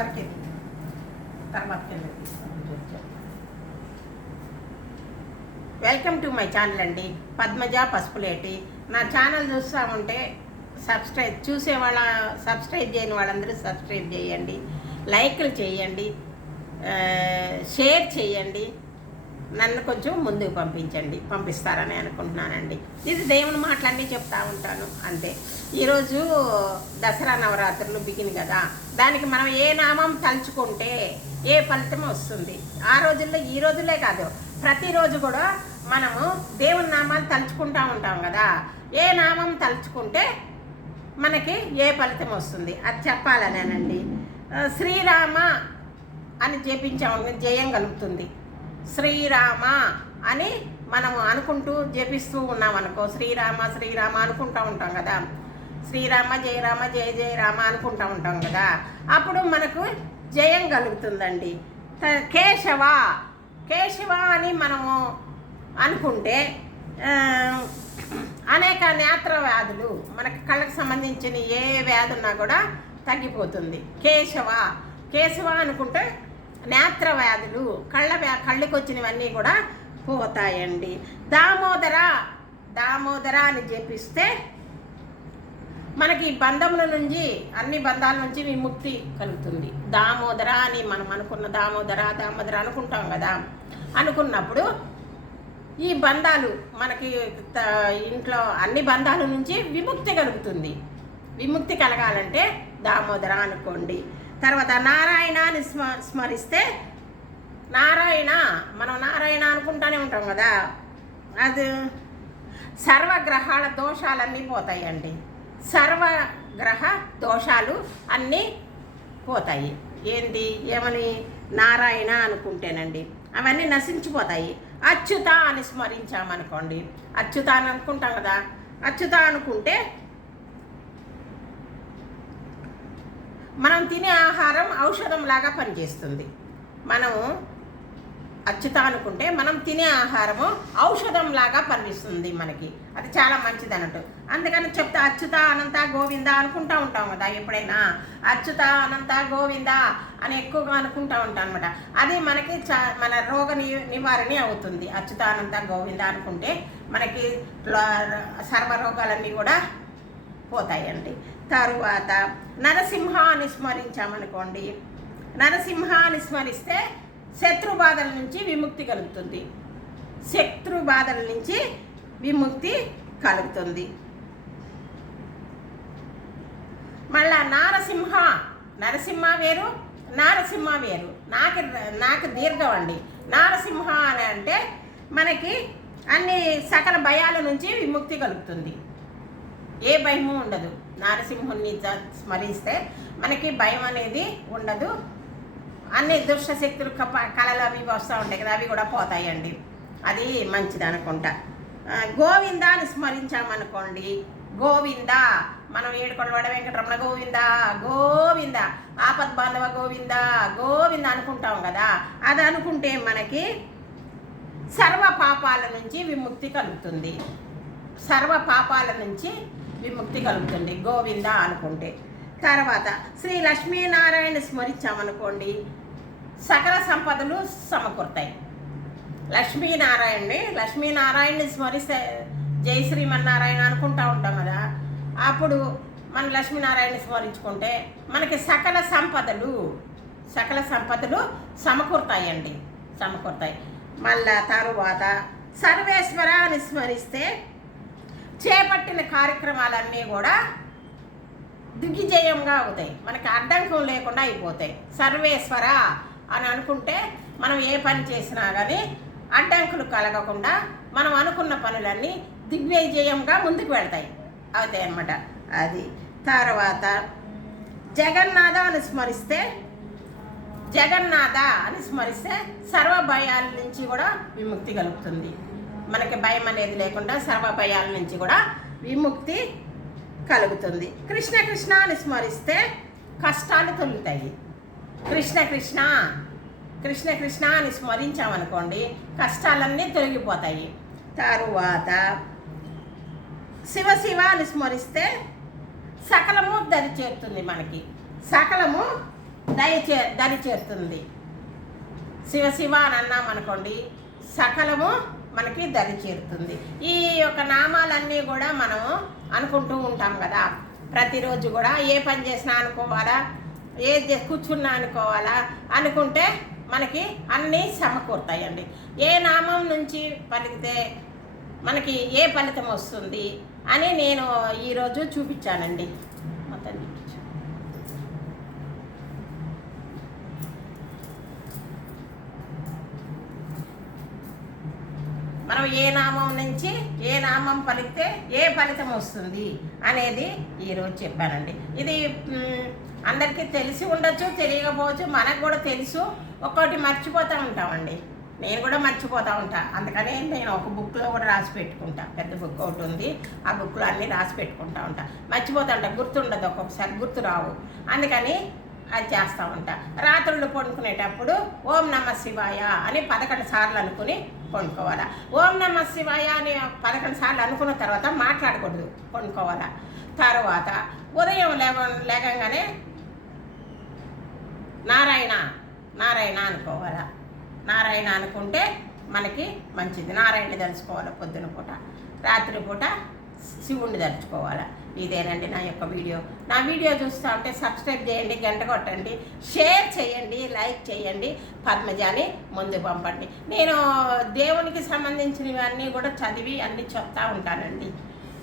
వరకే తర్వాత కింద వెల్కమ్ టు మై ఛానల్ అండి. పద్మజ పసుపులేటి. నా ఛానల్ చూస్తూ ఉంటే సబ్స్క్రైబ్ చూసే వాళ్ళ సబ్స్క్రైబ్ చేయని వాళ్ళందరూ సబ్స్క్రైబ్ చేయండి. లైక్లు చేయండి. షేర్ చేయండి. నన్ను కొంచెం ముందుకు పంపించండి పంపిస్తారని అనుకుంటున్నానండి. ఇది దేవుని మాటలన్నీ చెప్తా ఉంటాను అంతే. ఈరోజు దసరా నవరాత్రులు బిగిన్ కదా దానికి మనం ఏ నామం తలుచుకుంటే ఏ ఫలితం వస్తుంది? ఆ రోజుల్లో ఈ రోజులే కాదు ప్రతిరోజు కూడా మనము దేవుని నామాలు తలుచుకుంటా ఉంటాం కదా. ఏ నామం తలుచుకుంటే మనకి ఏ ఫలితం వస్తుంది? అది చెప్పాలనేనండి. శ్రీరామ అని జపించాము జయం కలుగుతుంది. శ్రీరామ అని మనము అనుకుంటూ జపిస్తూ ఉన్నాం అనుకో శ్రీరామ శ్రీరామ అనుకుంటూ ఉంటాం కదా. శ్రీరామ జయరామ జయ జయ రామ అనుకుంటూ ఉంటాం కదా. అప్పుడు మనకు జయం కలుగుతుందండి. కేశవ కేశవ అని మనము అనుకుంటే అనేక నేత్ర వ్యాధులు మనకు కళ్ళకు సంబంధించిన ఏ వ్యాధి ఉన్నా కూడా తగ్గిపోతుంది. కేశవ కేశవ అనుకుంటే నేత్ర వ్యాధులు కళ్ళ వ్యా కళ్ళకి వచ్చినవన్నీ కూడా పోతాయండి. దామోదర దామోదర అని జపిస్తే మనకి బంధముల నుంచి అన్ని బంధాల నుంచి విముక్తి కలుగుతుంది. దామోదర అని మనం అనుకున్న దామోదర దామోదర అనుకుంటాం కదా. అనుకున్నప్పుడు ఈ బంధాలు మనకి త- ఇంట్లో అన్ని బంధాల నుంచి విముక్తి కలుగుతుంది. విముక్తి కలగాలంటే దామోదర అనుకోండి. తర్వాత నారాయణ అని స్మ స్మరిస్తే నారాయణ మనం నారాయణ అనుకుంటానే ఉంటాం కదా. అది సర్వగ్రహాల దోషాలన్నీ పోతాయండి. సర్వగ్రహ దోషాలు అన్నీ పోతాయి. ఏంటి ఏమని? నారాయణ అనుకుంటేనండి. అవన్నీ నశించిపోతాయి. అచ్యుత అని స్మరించామనుకోండి. అచ్యుత అని అనుకుంటాం కదా. అచ్యుత అనుకుంటే మనం తినే ఆహారం ఔషధం లాగా పనిచేస్తుంది. మనము అచ్యుత అనుకుంటే మనం తినే ఆహారము ఔషధం లాగా పనిపిస్తుంది మనకి. అది చాలా మంచిది అన్నట్టు. అందుకని చెప్తా అచ్యుత అనంత గోవింద అనుకుంటా ఉంటాం కదా ఎప్పుడైనా. అచ్యుత అనంత గోవింద అని ఎక్కువగా అనుకుంటా ఉంటాం అనమాట అది మనకి చా మన రోగ ని నివారణ అవుతుంది. అచ్యుత అనంత గోవింద అనుకుంటే మనకి సర్వ సర్వరోగాలన్నీ కూడా పోతాయండి. తరువాత నరసింహాన్ని స్మరించామనుకోండి. నరసింహాన్ని స్మరిస్తే శత్రు బాధల నుంచి విముక్తి కలుగుతుంది. శత్రు బాధల నుంచి విముక్తి కలుగుతుంది. మళ్ళా నారసింహ నరసింహ వేరు నారసింహ వేరు. నాకు నాకు దీర్ఘం అండి. నారసింహ అని అంటే మనకి అన్ని సకల భయాల నుంచి విముక్తి కలుగుతుంది. ఏ భయము ఉండదు. నారసింహుణ్ణి స్మరిస్తే మనకి భయం అనేది ఉండదు. అన్ని దుష్ట శక్తులు కప కళలు అవి వస్తూ ఉంటాయి కదా అవి కూడా పోతాయండి. అది మంచిది అనుకుంటా. గోవింద అని స్మరించామనుకోండి. గోవింద మనం ఏడుకొండవాడ వెంకటరమణ గోవింద గోవింద ఆపద్ బాంధవ గోవింద గోవింద అనుకుంటాం కదా. అది అనుకుంటే మనకి సర్వ పాపాల నుంచి విముక్తి కలుగుతుంది. సర్వ పాపాల నుంచి విముక్తి కలుగుతుంది. గోవింద అనుకుంటే. తర్వాత శ్రీ లక్ష్మీనారాయణ స్మరించామనుకోండి సకల సంపదలు సమకూరుతాయి. లక్ష్మీనారాయణని లక్ష్మీనారాయణని స్మరిస్తే జై శ్రీమన్నారాయణ అనుకుంటా ఉంటాం కదా. అప్పుడు మన లక్ష్మీనారాయణ స్మరించుకుంటే మనకి సకల సంపదలు సకల సంపదలు సమకూరుతాయండి. సమకూరుతాయి. మళ్ళా తరువాత సర్వేశ్వర అని స్మరిస్తే చేపట్టిన కార్యక్రమాలన్నీ కూడా దిగ్విజయంగా అవుతాయి. మనకి అడ్డంకం లేకుండా అయిపోతాయి. సర్వేశ్వర అని అనుకుంటే మనం ఏ పని చేసినా కానీ అడ్డంకులు కలగకుండా మనం అనుకున్న పనులన్నీ దిగ్విజయంగా ముందుకు వెళ్తాయి. అవుతాయి అన్నమాట. అది. తర్వాత జగన్నాథ అని స్మరిస్తే జగన్నాథ అని స్మరిస్తే సర్వ భయాల నుంచి కూడా విముక్తి కలుగుతుంది. మనకి భయం అనేది లేకుండా సర్వభయాల నుంచి కూడా విముక్తి కలుగుతుంది. కృష్ణ కృష్ణ అని స్మరిస్తే కష్టాలు తొలుగుతాయి కృష్ణ కృష్ణ కృష్ణ కృష్ణ అని స్మరించామనుకోండి కష్టాలన్నీ తొలగిపోతాయి. తరువాత శివ శివ అని స్మరిస్తే సకలము దరి చేరుతుంది మనకి. సకలము దయచే దరి చేరుతుంది. శివ శివ అని అన్నామనుకోండి సకలము మనకి దరి చేరుతుంది. ఈ యొక్క నామాలన్నీ కూడా మనము అనుకుంటూ ఉంటాం కదా. ప్రతిరోజు కూడా ఏ పని చేసినా అనుకోవాలా? ఏ కూర్చున్నా అనుకోవాలా? అనుకుంటే మనకి అన్నీ సమకూరుతాయండి. ఏ నామం నుంచి పలికితే మనకి ఏ ఫలితం వస్తుంది అని నేను ఈరోజు చూపించానండి. మొత్తం మనం ఏ నామం నుంచి ఏ నామం పలికితే ఏ ఫలితం వస్తుంది అనేది ఈరోజు చెప్పానండి. ఇది అందరికీ తెలిసి ఉండొచ్చు తెలియకపోవచ్చు మనకు కూడా తెలుసు. ఒక్కోటి మర్చిపోతూ ఉంటామండి. నేను కూడా మర్చిపోతూ ఉంటా. అందుకనే నేను ఒక బుక్లో కూడా రాసి పెట్టుకుంటా. పెద్ద బుక్ ఒకటి ఉంది. ఆ బుక్లో అన్నీ రాసి పెట్టుకుంటా ఉంటా. మర్చిపోతా ఉంటా. గుర్తుండదు ఒక్కొక్కసారి గుర్తు రావు. అందుకని అది చేస్తూ ఉంటా. రాత్రులు పడుకునేటప్పుడు ఓం నమ శివాయ అని పదకొండు సార్లు అనుకుని కొనుక్కోవాలా ఓం నమ శివాయ అని పదకొండు సార్లు అనుకున్న తర్వాత మాట్లాడకూడదు కొనుక్కోవాలా తర్వాత ఉదయం లేవ లేకంగానే నారాయణ నారాయణ అనుకోవాలా. నారాయణ అనుకుంటే మనకి మంచిది. నారాయణ తెలుసుకోవాలి పొద్దున పూట. రాత్రి పూట శివుణ్ణి దర్చుకోవాలా ఇదేనండి నా యొక్క వీడియో. నా వీడియో చూస్తూ ఉంటే సబ్స్క్రైబ్ చేయండి గంట కొట్టండి షేర్ చేయండి లైక్ చేయండి పద్మజాని ముందు పంపండి. నేను దేవునికి సంబంధించినవన్నీ కూడా చదివి అన్నీ చెప్తా ఉంటానండి.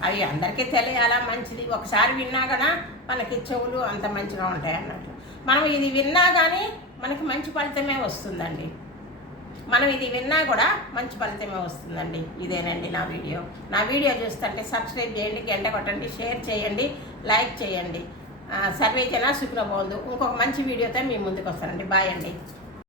అవి అందరికీ తెలియాలా? మంచిది. ఒకసారి విన్నా కదా మనకి చెవులు అంత మంచిగా ఉంటాయి అన్నట్లు మనం ఇది విన్నా కానీ మనకి మంచి ఫలితమే వస్తుందండి. మనం ఇది విన్నా కూడా మంచి ఫలితమే వస్తుందండి. ఇదేనండి నా వీడియో. నా వీడియో చూస్తుంటే సబ్స్క్రైబ్ చేయండి గంట కొట్టండి షేర్ చేయండి లైక్ చేయండి. సర్వే జన సుఖన బాగుంది ఇంకొక మంచి వీడియోతో మీ ముందుకు వస్తానండి. బాయ్ అండి.